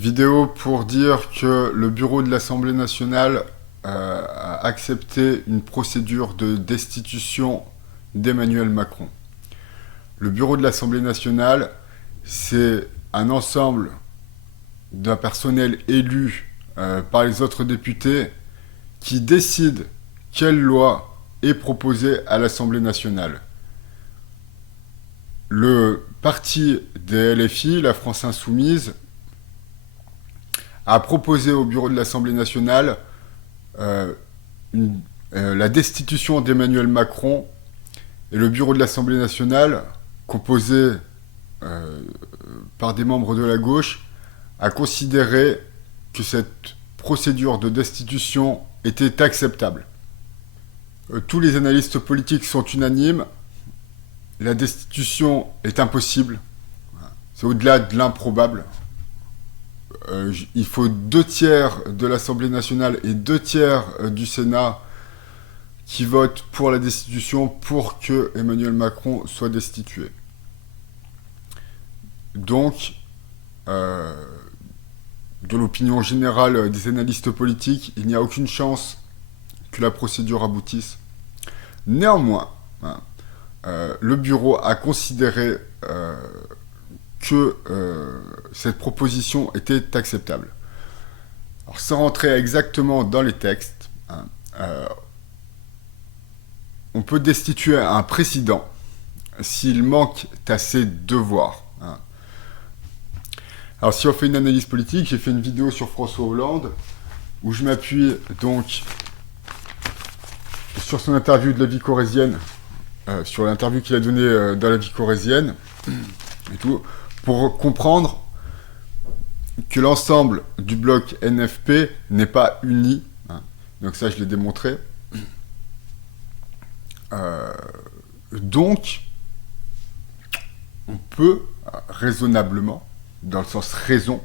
Vidéo pour dire que le bureau de l'Assemblée nationale a accepté une procédure de destitution d'Emmanuel Macron. Le bureau de l'Assemblée nationale, c'est un ensemble d'un personnel élu par les autres députés qui décide quelle loi est proposée à l'Assemblée nationale. Le parti des LFI, la France Insoumise, a proposé au bureau de l'Assemblée nationale la destitution d'Emmanuel Macron, et le bureau de l'Assemblée nationale, composé par des membres de la gauche, a considéré que cette procédure de destitution était acceptable. Tous les analystes politiques sont unanimes, la destitution est impossible, c'est au-delà de l'improbable. Il faut 2/3 de l'Assemblée nationale et 2/3 du Sénat qui votent pour la destitution pour que Emmanuel Macron soit destitué. Donc, de l'opinion générale des analystes politiques, il n'y a aucune chance que la procédure aboutisse. Néanmoins, le bureau a considéré que cette proposition était acceptable. Alors, sans rentrer exactement dans les textes, on peut destituer un président s'il manque à ses devoirs. Alors, si on fait une analyse politique, j'ai fait une vidéo sur François Hollande où je m'appuie donc sur son interview de la vie corésienne, sur l'interview qu'il a donnée dans la vie corésienne et tout, pour comprendre que l'ensemble du bloc NFP n'est pas uni. Donc ça, je l'ai démontré. Donc, on peut raisonnablement, dans le sens raison,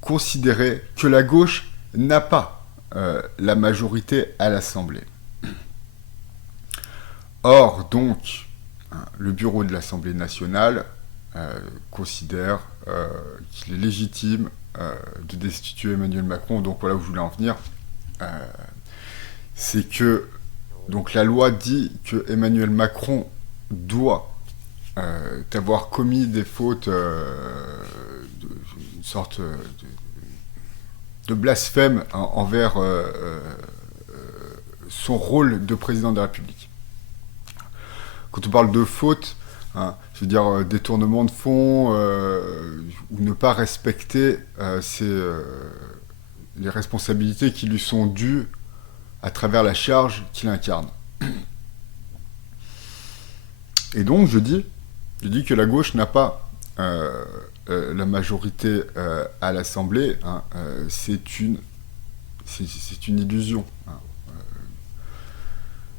considérer que la gauche n'a pas la majorité à l'Assemblée. Or, donc, le bureau de l'Assemblée nationale considère qu'il est légitime de destituer Emmanuel Macron. Donc voilà où je voulais en venir. C'est que donc, la loi dit que Emmanuel Macron doit avoir commis des fautes, une sorte de blasphème envers son rôle de président de la République. Quand on parle de faute, je veux dire détournement de fonds ou ne pas respecter les responsabilités qui lui sont dues à travers la charge qu'il incarne. Et donc je dis que la gauche n'a pas la majorité à l'Assemblée. C'est une illusion.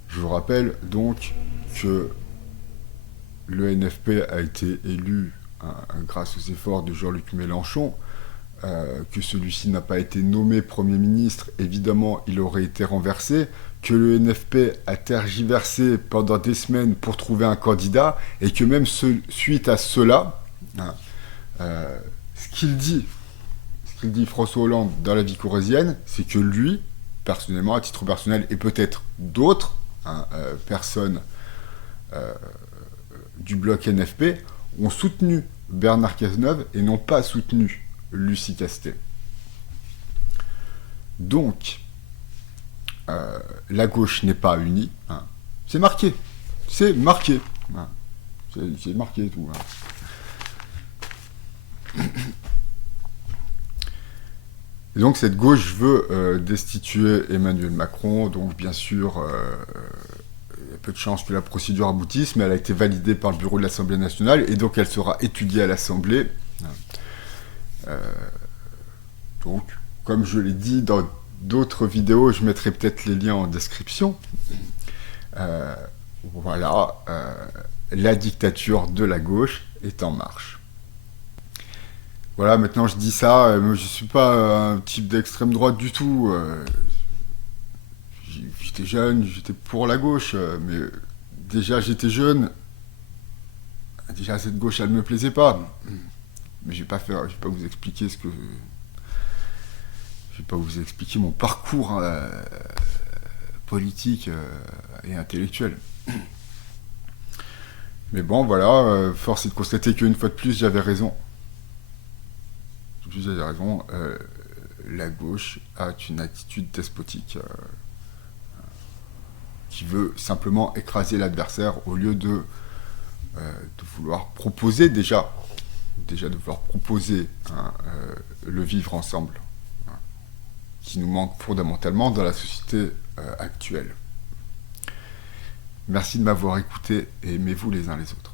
Je vous rappelle donc que le NFP a été élu grâce aux efforts de Jean-Luc Mélenchon, que celui-ci n'a pas été nommé Premier ministre, évidemment il aurait été renversé, que le NFP a tergiversé pendant des semaines pour trouver un candidat, et que même suite à cela, ce qu'il dit François Hollande dans la vie corésienne, c'est que lui, personnellement, à titre personnel, et peut-être d'autres personnes du bloc NFP, ont soutenu Bernard Cazeneuve et n'ont pas soutenu Lucie Castet. Donc, la gauche n'est pas unie. C'est marqué. C'est marqué. C'est marqué tout. Et donc, cette gauche veut destituer Emmanuel Macron. Donc, bien sûr, il y a peu de chances que la procédure aboutisse, mais elle a été validée par le bureau de l'Assemblée nationale et donc elle sera étudiée à l'Assemblée. Donc, comme je l'ai dit dans d'autres vidéos, je mettrai peut-être les liens en description. Voilà, la dictature de la gauche est en marche. Voilà, maintenant je dis ça, je ne suis pas un type d'extrême droite du tout. J'étais jeune, j'étais pour la gauche, mais déjà j'étais jeune, déjà cette gauche elle ne me plaisait pas. Mais je vais pas vous expliquer je vais pas vous expliquer mon parcours politique et intellectuel. Mais bon, voilà, force est de constater qu'une fois de plus, j'avais raison. La gauche a une attitude despotique qui veut simplement écraser l'adversaire au lieu de vouloir proposer de vouloir proposer le vivre ensemble, hein, qui nous manque fondamentalement dans la société actuelle. Merci de m'avoir écouté et aimez-vous les uns les autres.